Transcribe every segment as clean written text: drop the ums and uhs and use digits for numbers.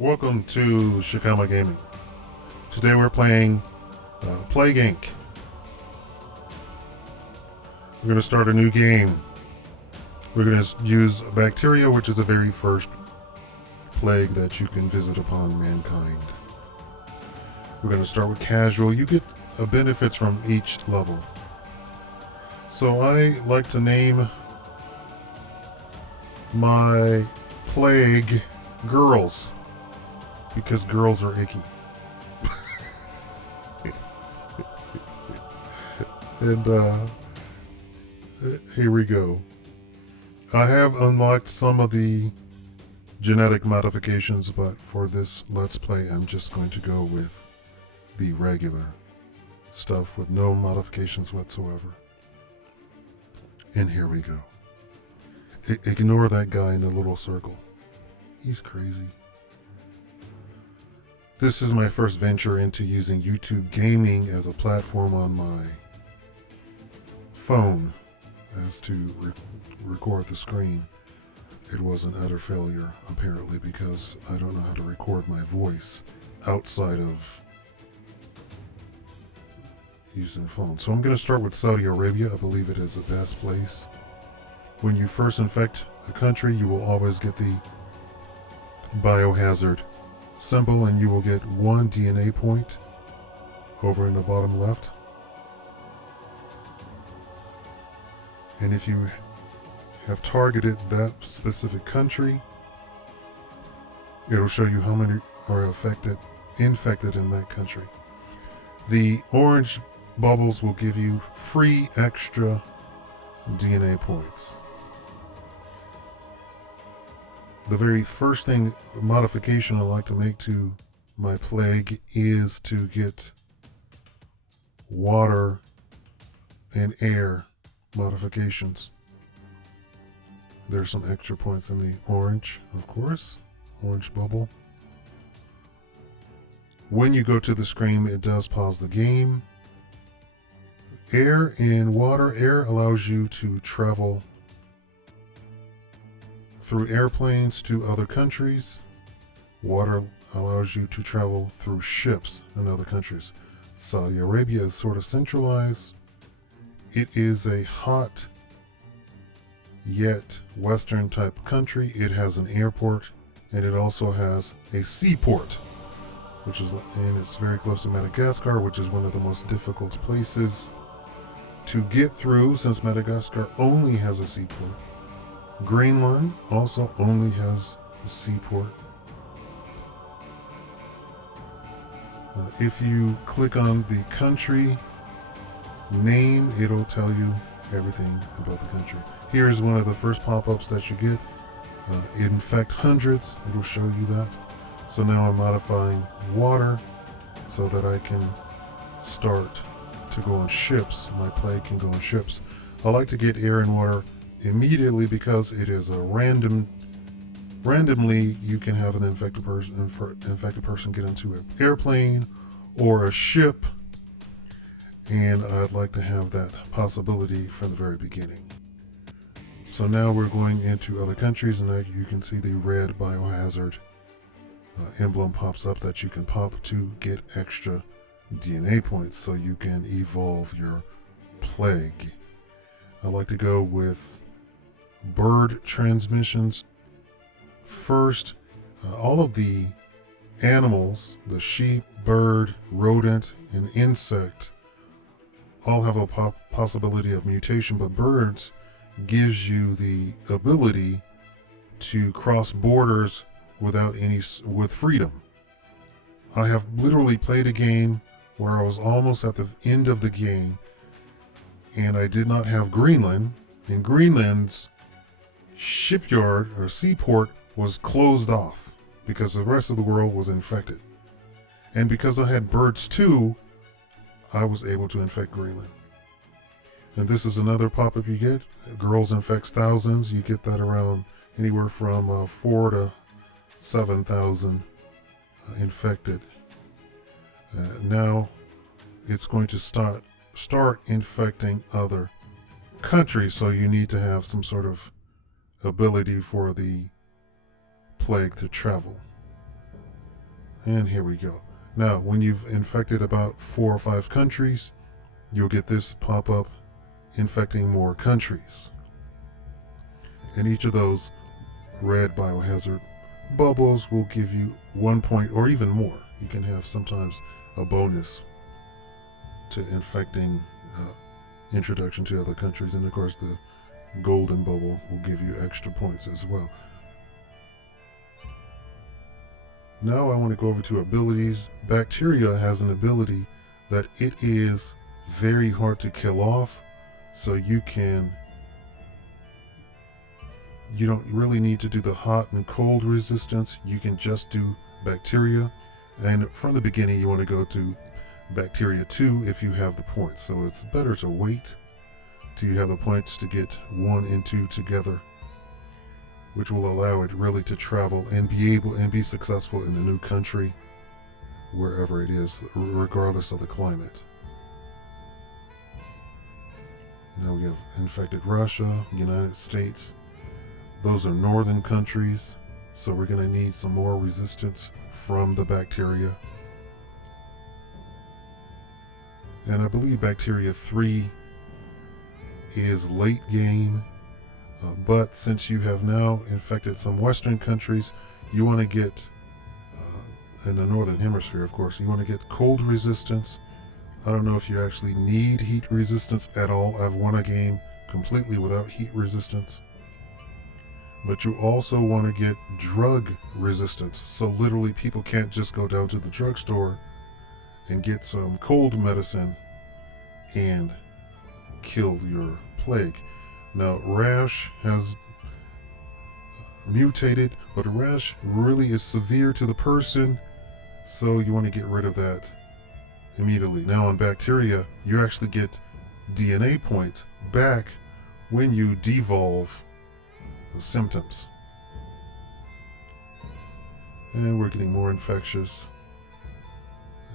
Welcome to Shakaama Gaming. Today we're playing Plague Inc. We're going to start a new game. We're going to use bacteria, which is the very first plague that you can visit upon mankind. We're going to start with casual. You get benefits from each level. So I like to name my plague girls, because girls are icky. And here we go. I have unlocked some of the genetic modifications, but for this Let's Play, I'm just going to go with the regular stuff with no modifications whatsoever. And here we go. Ignore that guy in the little circle. He's crazy. This is my first venture into using YouTube gaming as a platform on my phone as to record the screen. It was an utter failure, apparently, because I don't know how to record my voice outside of using the phone. So I'm going to start with Saudi Arabia. I believe it is the best place. When you first infect a country, you will always get the biohazard symbol, and you will get 1 DNA point over in the bottom left. And if you have targeted that specific country, it'll show you how many are infected in that country. The orange bubbles will give you free extra DNA points. The very first modification I like to make to my plague is to get water and air modifications. There's some extra points in the orange, of course, orange bubble. When you go to the screen, it does pause the game. Air and water. Air allows you to travel through airplanes to other countries. Water allows you to travel through ships in other countries. Saudi Arabia is sort of centralized. It is a hot yet western type country. It has an airport, and it also has a seaport, and it's very close to Madagascar, which is one of the most difficult places to get through, since Madagascar only has a seaport. Greenland also only has a seaport. If you click on the country name, it'll tell you everything about the country. Here's one of the first pop-ups that you get. Infect hundreds, it'll show you that. So now I'm modifying water so that I can start to go on ships. My plague can go on ships. I like to get air and water immediately because it is a randomly you can have an infected person get into an airplane or a ship, and I'd like to have that possibility from the very beginning. So now we're going into other countries, and now you can see the red biohazard emblem pops up that you can pop to get extra DNA points so you can evolve your plague. I like to go with bird transmissions first. All of the animals, the sheep, bird, rodent, and insect, all have a possibility of mutation, but birds gives you the ability to cross borders with freedom. I have literally played a game where I was almost at the end of the game, and I did not have Greenland, and Greenland's shipyard or seaport was closed off because the rest of the world was infected. And because I had birds too, I was able to infect Greenland. And this is another pop-up you get. Girls infects thousands. You get that around anywhere from 4 to 7,000 infected. Now it's going to start infecting other countries, so you need to have some sort of ability for the plague to travel. And here we go. Now, when you've infected about 4 or 5 countries, you'll get this pop up infecting more countries. And each of those red biohazard bubbles will give you 1 point or even more. You can have sometimes a bonus to infecting introduction to other countries. And of course, the golden bubble will give you extra points as well. Now I want to go over to abilities. Bacteria has an ability that it is very hard to kill off, so you don't really need to do the hot and cold resistance. You can just do bacteria. And from the beginning, you want to go to bacteria 2 if you have the points. So it's better to wait till you have the points to get 1 and 2 together, which will allow it really to travel and be successful in a new country, wherever it is, regardless of the climate. Now we have infected Russia, United States. Those are northern countries, so we're going to need some more resistance from the bacteria. And I believe bacteria 3 is late game, but since you have now infected some western countries, you want to get, in the northern hemisphere of course, you want to get cold resistance. I don't know if you actually need heat resistance at all. I've won a game completely without heat resistance. But you also want to get drug resistance. So literally people can't just go down to the drugstore and get some cold medicine and kill your plague. Now rash has mutated, but rash really is severe to the person, so you want to get rid of that immediately. Now on bacteria, you actually get DNA points back when you devolve the symptoms. And we're getting more infectious.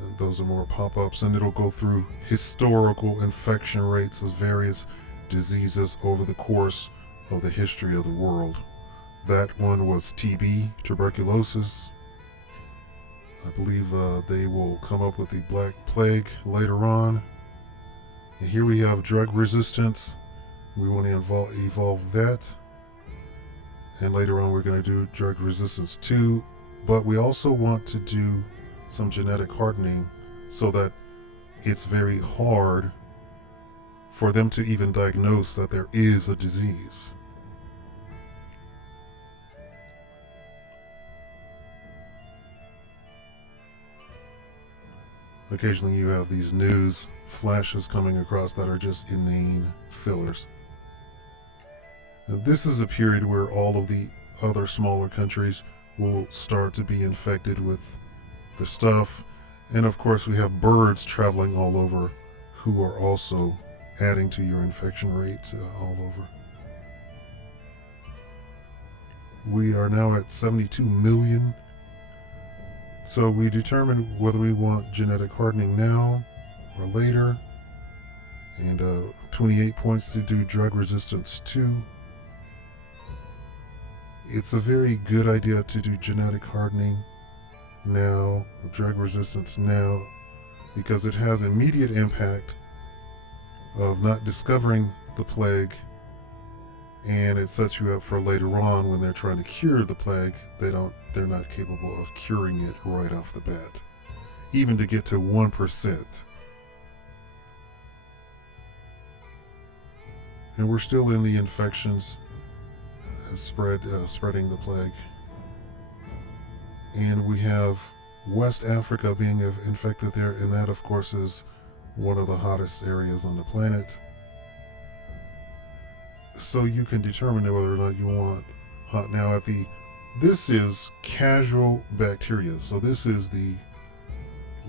And those are more pop-ups, and it'll go through historical infection rates of various diseases over the course of the history of the world. That one was TB, tuberculosis. I believe they will come up with the Black Plague later on. And here we have drug resistance. We want to evolve that. And later on we're going to do drug resistance 2. But we also want to do some genetic hardening so that it's very hard for them to even diagnose that there is a disease. Occasionally you have these news flashes coming across that are just inane fillers. And this is a period where all of the other smaller countries will start to be infected with the stuff. And of course we have birds traveling all over who are also adding to your infection rate all over. We are now at 72 million. So we determine whether we want genetic hardening now or later. And 28 points to do drug resistance 2. It's a very good idea to do genetic hardening now, drug resistance now, because it has immediate impact of not discovering the plague, and it sets you up for later on when they're trying to cure the plague. They're not capable of curing it right off the bat, even to get to 1%. And we're still in the infections spreading the plague. And we have West Africa being infected there, and that of course is one of the hottest areas on the planet. So you can determine whether or not you want hot. Now this is casual bacteria, so this is the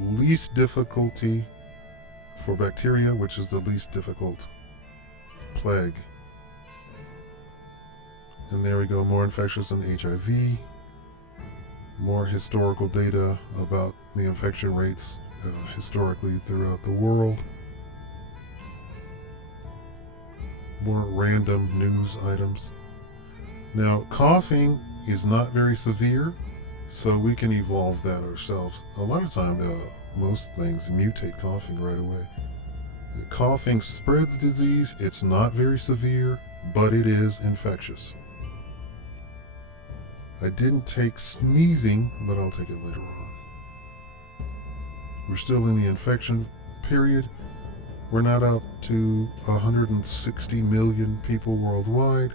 least difficulty for bacteria, which is the least difficult plague. And there we go, more infections than HIV. More historical data about the infection rates historically throughout the world. More random news items. Now, coughing is not very severe. So we can evolve that ourselves. A lot of time, most things mutate coughing right away. Coughing spreads disease. It's not very severe, but it is infectious. I didn't take sneezing, but I'll take it later on. We're still in the infection period. We're not up to 160 million people worldwide.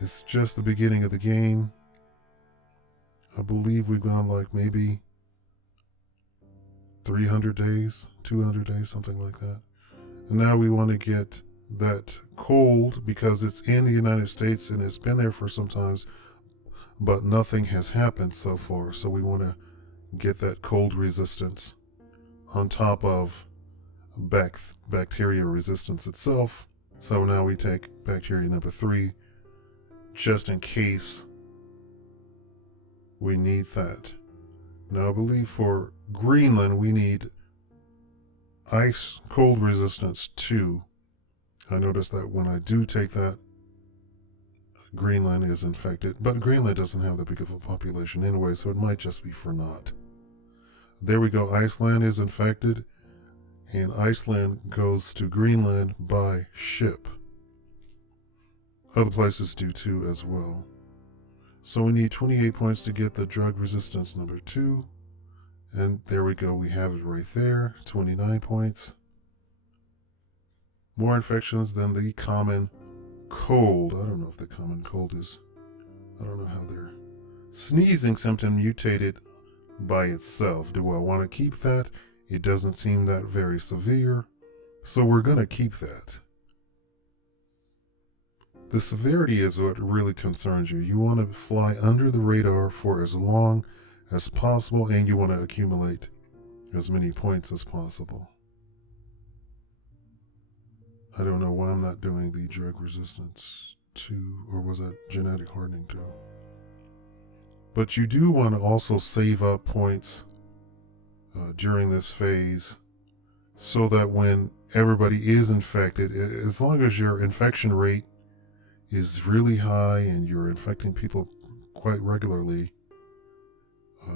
It's just the beginning of the game. I believe we've gone like maybe 300 days, 200 days, something like that. And now we want to get that cold because it's in the United States and it's been there for some times, but nothing has happened so far. So we want to get that cold resistance on top of bacteria resistance itself. So now we take bacteria number 3 just in case we need that. Now I believe for Greenland we need ice cold resistance 2. I noticed that when I do take that, Greenland is infected, but Greenland doesn't have that big of a population anyway, so it might just be for naught. There we go. Iceland is infected, and Iceland goes to Greenland by ship. Other places do too as well. So we need 28 points to get the drug resistance number 2. And there we go. We have it right there. 29 points. More infections than the common cold. I don't know if the common cold is. I don't know how their sneezing symptom mutated by itself. Do I want to keep that? It doesn't seem that very severe. So we're going to keep that. The severity is what really concerns you. You want to fly under the radar for as long as possible, and you want to accumulate as many points as possible. I don't know why I'm not doing the drug resistance 2, or was that genetic hardening 2? But you do want to also save up points during this phase so that when everybody is infected, as long as your infection rate is really high and you're infecting people quite regularly,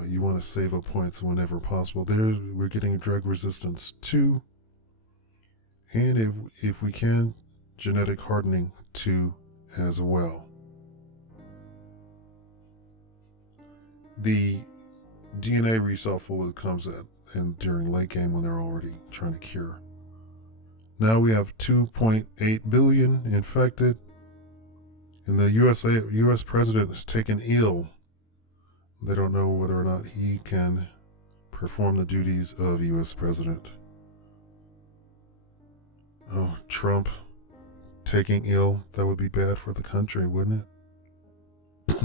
you want to save up points whenever possible. There, we're getting drug resistance 2, and if we can, genetic hardening 2 as well. The DNA reshuffle comes and during late game when they're already trying to cure. Now we have 2.8 billion infected, and the U.S. president is taken ill. They don't know whether or not he can perform the duties of U.S. president. Oh, Trump taking ill, that would be bad for the country, wouldn't it?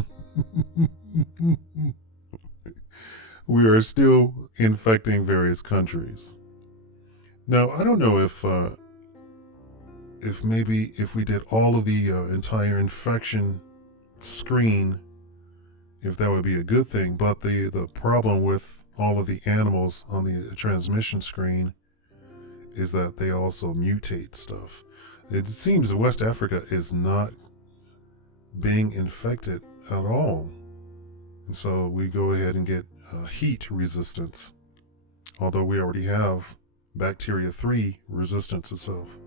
We are still infecting various countries. Now, I don't know if maybe if we did all of the entire infection screen, if that would be a good thing. But the problem with all of the animals on the transmission screen is that they also mutate stuff. It seems West Africa is not being infected at all. And so we go ahead and get heat resistance, although we already have bacteria 3 resistance itself,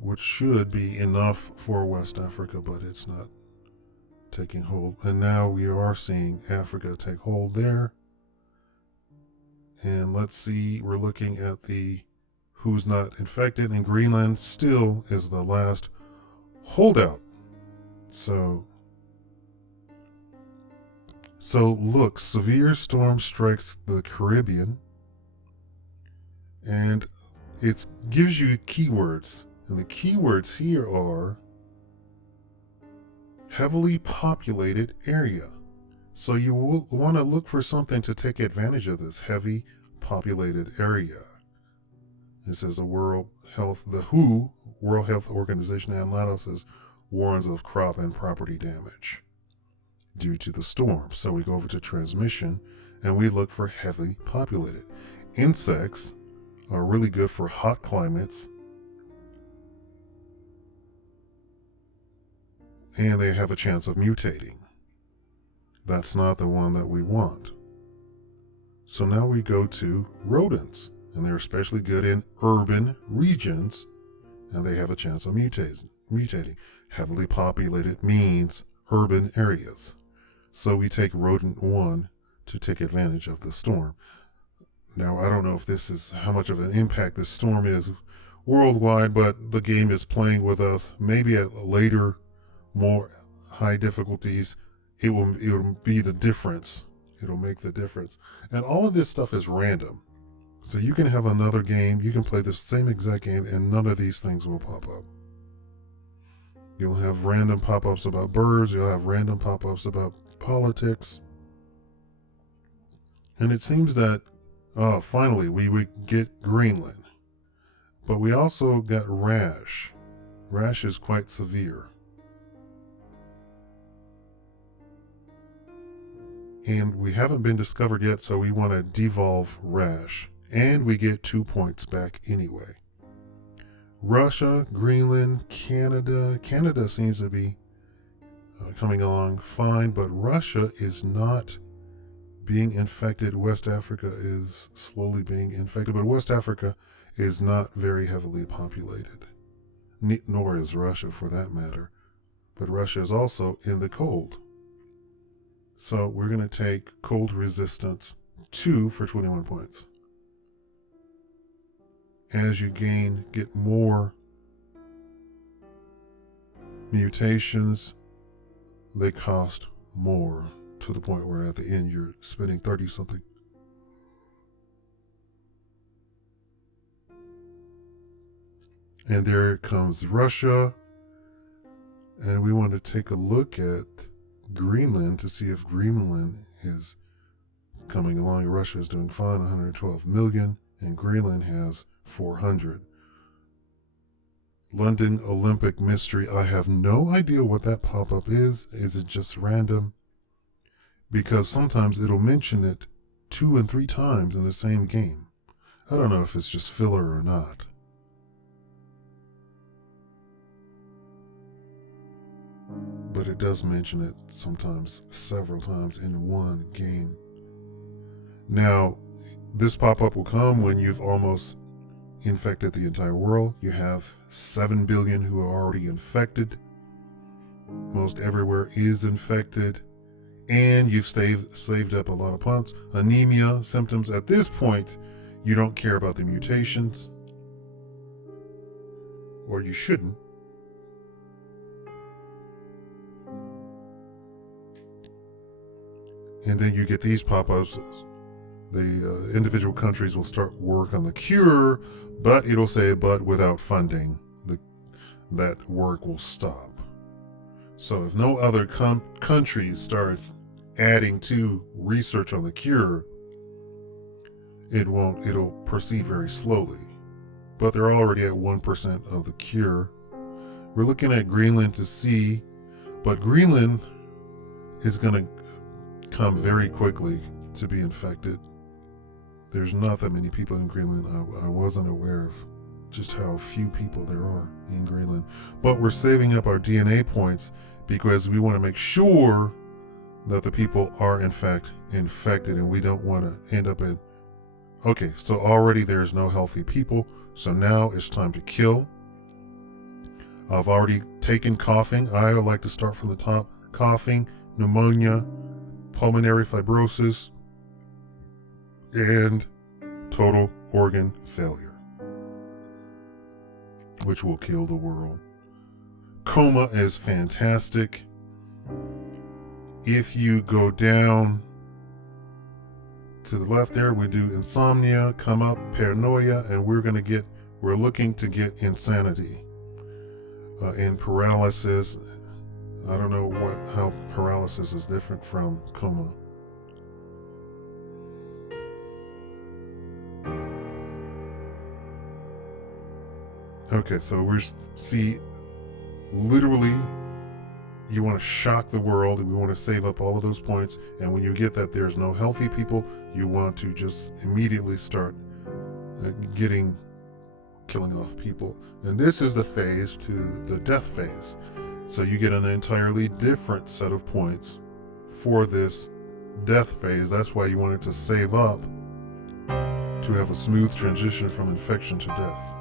which should be enough for West Africa, but it's not taking hold. And now we are seeing Africa take hold there. And let's see, we're looking at the who's not infected, and Greenland still is the last holdout. So look, severe storm strikes the Caribbean, and it gives you keywords. And the keywords here are heavily populated area. So you will want to look for something to take advantage of this heavy populated area. It says the WHO, World Health Organization, analysis warns of crop and property damage due to the storm. So we go over to transmission and we look for heavily populated. Insects are really good for hot climates, and they have a chance of mutating. That's not the one that we want. So now we go to rodents, and they're especially good in urban regions, and they have a chance of mutating. Heavily populated means urban areas. So we take rodent 1 to take advantage of the storm. Now, I don't know if this is how much of an impact this storm is worldwide, but the game is playing with us. Maybe at later, more high difficulties, it will be the difference. It'll make the difference. And all of this stuff is random. So you can have another game, you can play the same exact game, and none of these things will pop up. You'll have random pop-ups about birds, you'll have random pop-ups about politics. And it seems that, finally, we would get Greenland. But we also got rash. Rash is quite severe. And we haven't been discovered yet, so we want to devolve rash. And we get 2 points back anyway. Russia, Greenland, Canada. Canada seems to be coming along fine, but Russia is not being infected. West Africa is slowly being infected, but West Africa is not very heavily populated. Nor is Russia, for that matter. But Russia is also in the cold. So we're going to take cold resistance 2 for 21 points. As you get more mutations, they cost more, to the point where at the end you're spending 30 something. And there comes Russia. And we want to take a look at Greenland to see if Greenland is coming along. Russia is doing fine, 112 million, and Greenland has 400. London Olympic Mystery. I have no idea what that pop-up is. Is it just random? Because sometimes it'll mention it 2 and 3 times in the same game. I don't know if it's just filler or not. But it does mention it sometimes, several times in one game. Now, this pop-up will come when you've almost infected the entire world. You have 7 billion who are already infected. Most everywhere is infected. And you've saved up a lot of points. Anemia symptoms. At this point, you don't care about the mutations. Or you shouldn't. And then you get these pop-ups. The individual countries will start work on the cure, but it'll say, but without funding, that work will stop. So if no other countries starts adding to research on the cure, it'll proceed very slowly. But they're already at 1% of the cure. We're looking at Greenland to see, but Greenland is going to come very quickly to be infected. There's not that many people in Greenland. I wasn't aware of just how few people there are in Greenland. But we're saving up our DNA points because we want to make sure that the people are in fact infected, and we don't want to end up in... Okay, so already there's no healthy people, so now it's time to kill. I've already taken coughing. I like to start from the top. Coughing, pneumonia, pulmonary fibrosis, and total organ failure, which will kill the world. Coma is fantastic. If you go down to the left there, we do insomnia, come up, paranoia, and we're looking to get insanity. And paralysis, I don't know how paralysis is different from coma. Okay, so literally, you want to shock the world, and we want to save up all of those points, and when you get that there's no healthy people, you want to just immediately start killing off people. And this is the phase to the death phase. So you get an entirely different set of points for this death phase. That's why you wanted to save up to have a smooth transition from infection to death.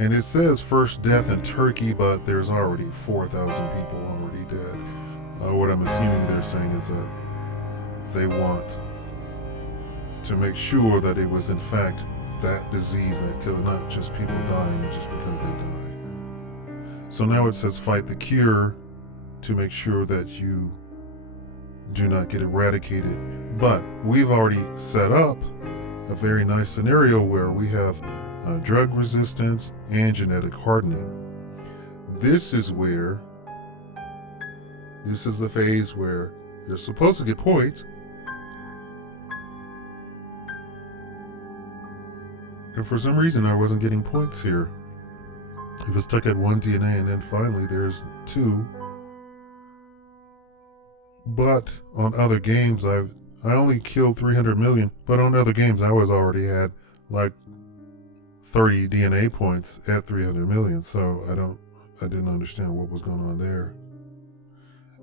And it says first death in Turkey, but there's already 4,000 people already dead. What I'm assuming they're saying is that they want to make sure that it was in fact that disease that killed, not just people dying just because they die. So now it says fight the cure to make sure that you do not get eradicated. But we've already set up a very nice scenario where we have drug resistance and genetic hardening. This is the phase where you're supposed to get points. And for some reason I wasn't getting points here. It was stuck at 1 DNA and then finally there's 2. But on other games I only killed 300 million, but on other games I was already had like 30 DNA points at 300 million, so I didn't understand what was going on there.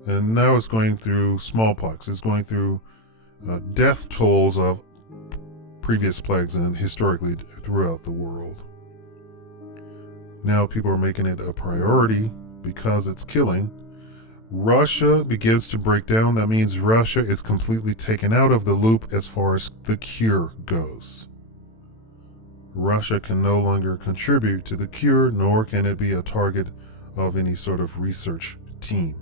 And now it's going through smallpox. It's going through death tolls of previous plagues and historically throughout the world. Now people are making it a priority because it's killing. Russia begins to break down. That means Russia is completely taken out of the loop as far as the cure goes. Russia can no longer contribute to the cure, nor can it be a target of any sort of research team.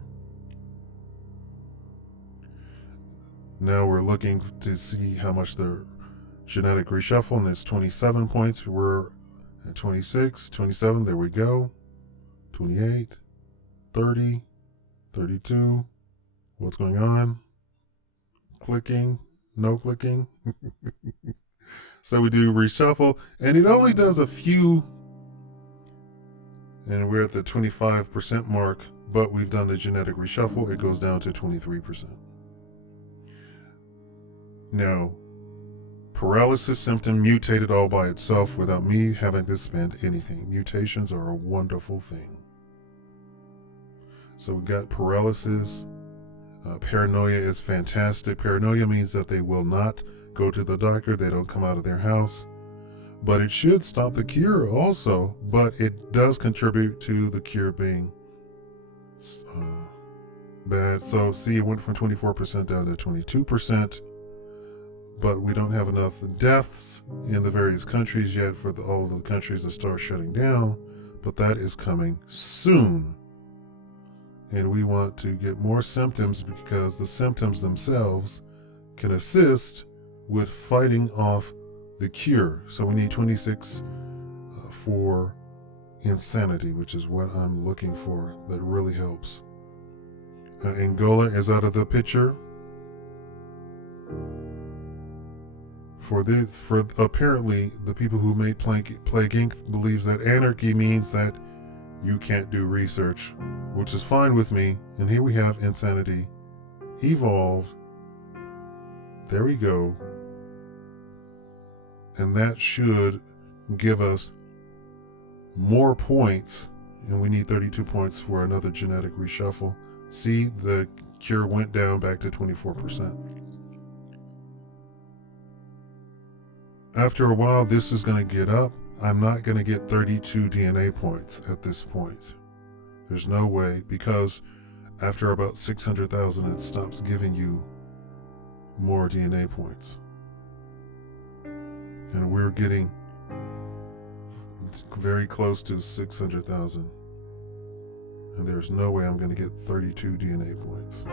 Now we're looking to see how much the genetic reshuffle, and it's 27 points. We're at 26, 27, there we go. 28, 30, 32. What's going on? Clicking, no clicking. So we do reshuffle, and it only does a few, and we're at the 25% mark, but we've done the genetic reshuffle. It goes down to 23%. Now, paralysis symptom mutated all by itself without me having to spend anything. Mutations are a wonderful thing. So we got paralysis. Paranoia is fantastic. Paranoia means that they will not go to the doctor. They don't come out of their house. But it should stop the cure also. But it does contribute to the cure being bad. So see, it went from 24% down to 22%. But we don't have enough deaths in the various countries yet for all of the countries to start shutting down. But that is coming soon. And we want to get more symptoms because the symptoms themselves can assist with fighting off the cure. So we need 26 for insanity, which is what I'm looking for. That really helps. Angola is out of the picture. For apparently the people who made Plague Inc. believes that anarchy means that you can't do research, which is fine with me. And here we have insanity evolved. There we go. And that should give us more points. And we need 32 points for another genetic reshuffle. See, the cure went down back to 24%. After a while, this is going to get up. I'm not going to get 32 DNA points at this point. There's no way, because after about 600,000, it stops giving you more DNA points. And we're getting very close to 600,000. And there's no way I'm going to get 32 DNA points.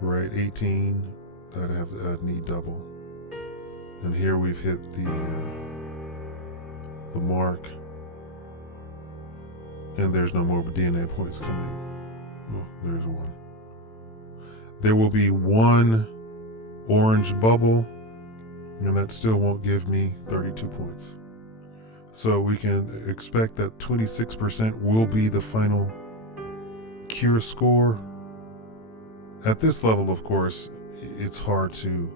We're at 18. I'd need double. And here we've hit the mark. And there's no more DNA points coming. Oh, there's one. There will be one orange bubble, and that still won't give me 32 points. So we can expect that 26% will be the final cure score. At this level, of course, it's hard to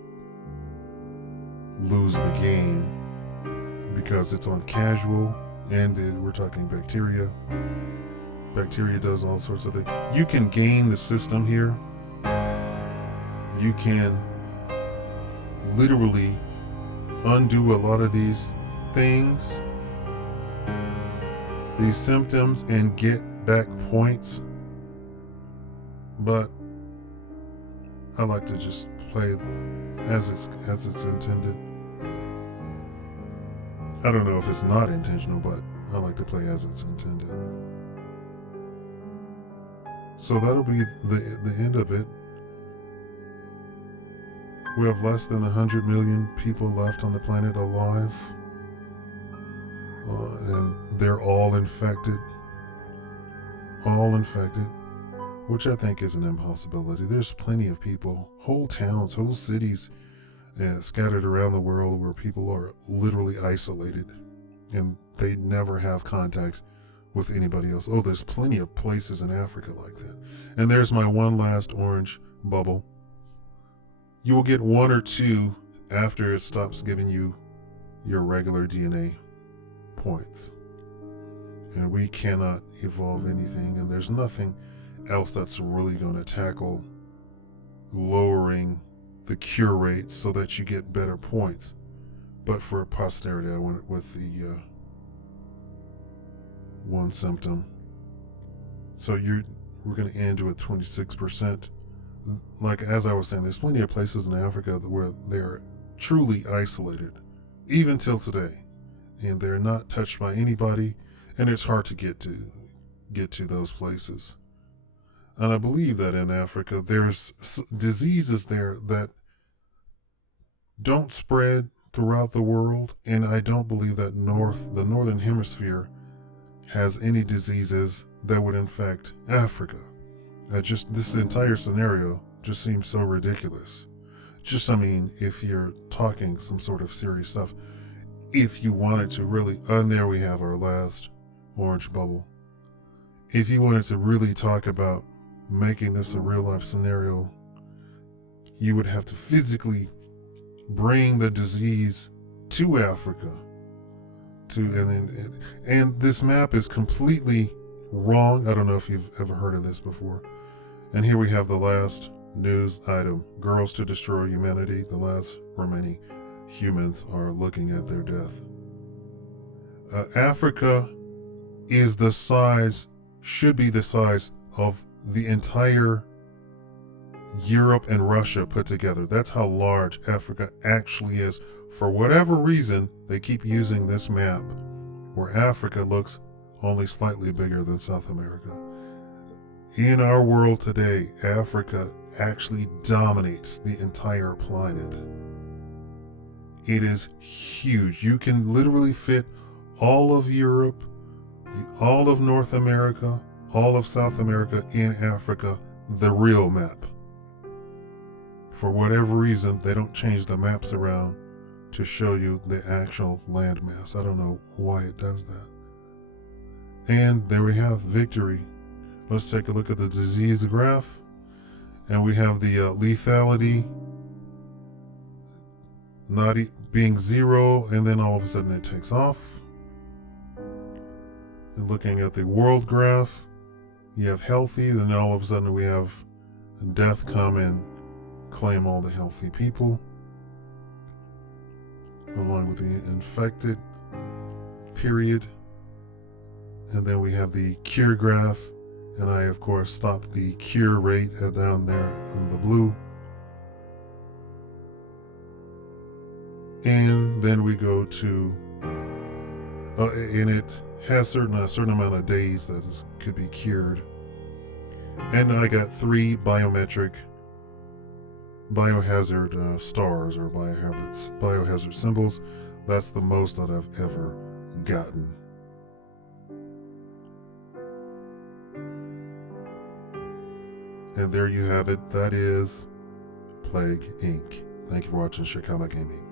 lose the game because it's on casual, and we're talking bacteria. Bacteria does all sorts of things. You can game the system here you can literally undo a lot of these things, these symptoms, and get back points. But I like to just play as it's intended. I don't know if it's not intentional, but I like to play as it's intended. So that'll be the end of it. We have less than 100 million people left on the planet alive. And they're all infected. All infected. Which I think is an impossibility. There's plenty of people, whole towns, whole cities scattered around the world where people are literally isolated and they never have contact with anybody else. Oh, there's plenty of places in Africa like that. And there's my one last orange bubble. You will get one or two after it stops giving you your regular DNA points. And we cannot evolve anything, and there's nothing else that's really going to tackle lowering the cure rate so that you get better points. But for posterity, I went with the one symptom. So we're going to end with 26%. Like, as I was saying, there's plenty of places in Africa where they're truly isolated, even till today, and they're not touched by anybody, and it's hard to get to those places. And I believe that in Africa, there's diseases there that don't spread throughout the world, and I don't believe that the Northern Hemisphere has any diseases that would infect Africa. This entire scenario just seems so ridiculous. I mean, if you're talking some sort of serious stuff, if you wanted to really, and there we have our last orange bubble. If you wanted to really talk about making this a real life scenario, you would have to physically bring the disease to Africa. And this map is completely wrong. I don't know if you've ever heard of this before. And here we have the last news item. Girls to destroy humanity. The last remaining humans are looking at their death. Africa should be the size of the entire Europe and Russia put together. That's how large Africa actually is. For whatever reason, they keep using this map where Africa looks only slightly bigger than South America. In our world today, Africa actually dominates the entire planet. It is huge. You can literally fit all of Europe, all of North America, all of South America in Africa, the real map. For whatever reason, they don't change the maps around to show you the actual landmass. I don't know why it does that. And there we have victory. Let's take a look at the disease graph. And we have the lethality not being 0, and then all of a sudden it takes off. And looking at the world graph, you have healthy, then all of a sudden we have death come and claim all the healthy people, along with the infected period. And then we have the cure graph, and I of course stopped the cure rate down there in the blue. And then we go to and it has a certain amount of days that could be cured. And I got 3 biohazard stars or biohazard symbols. That's the most that I've ever gotten. And there you have it. That is Plague Inc. Thank you for watching Shakaama Gaming.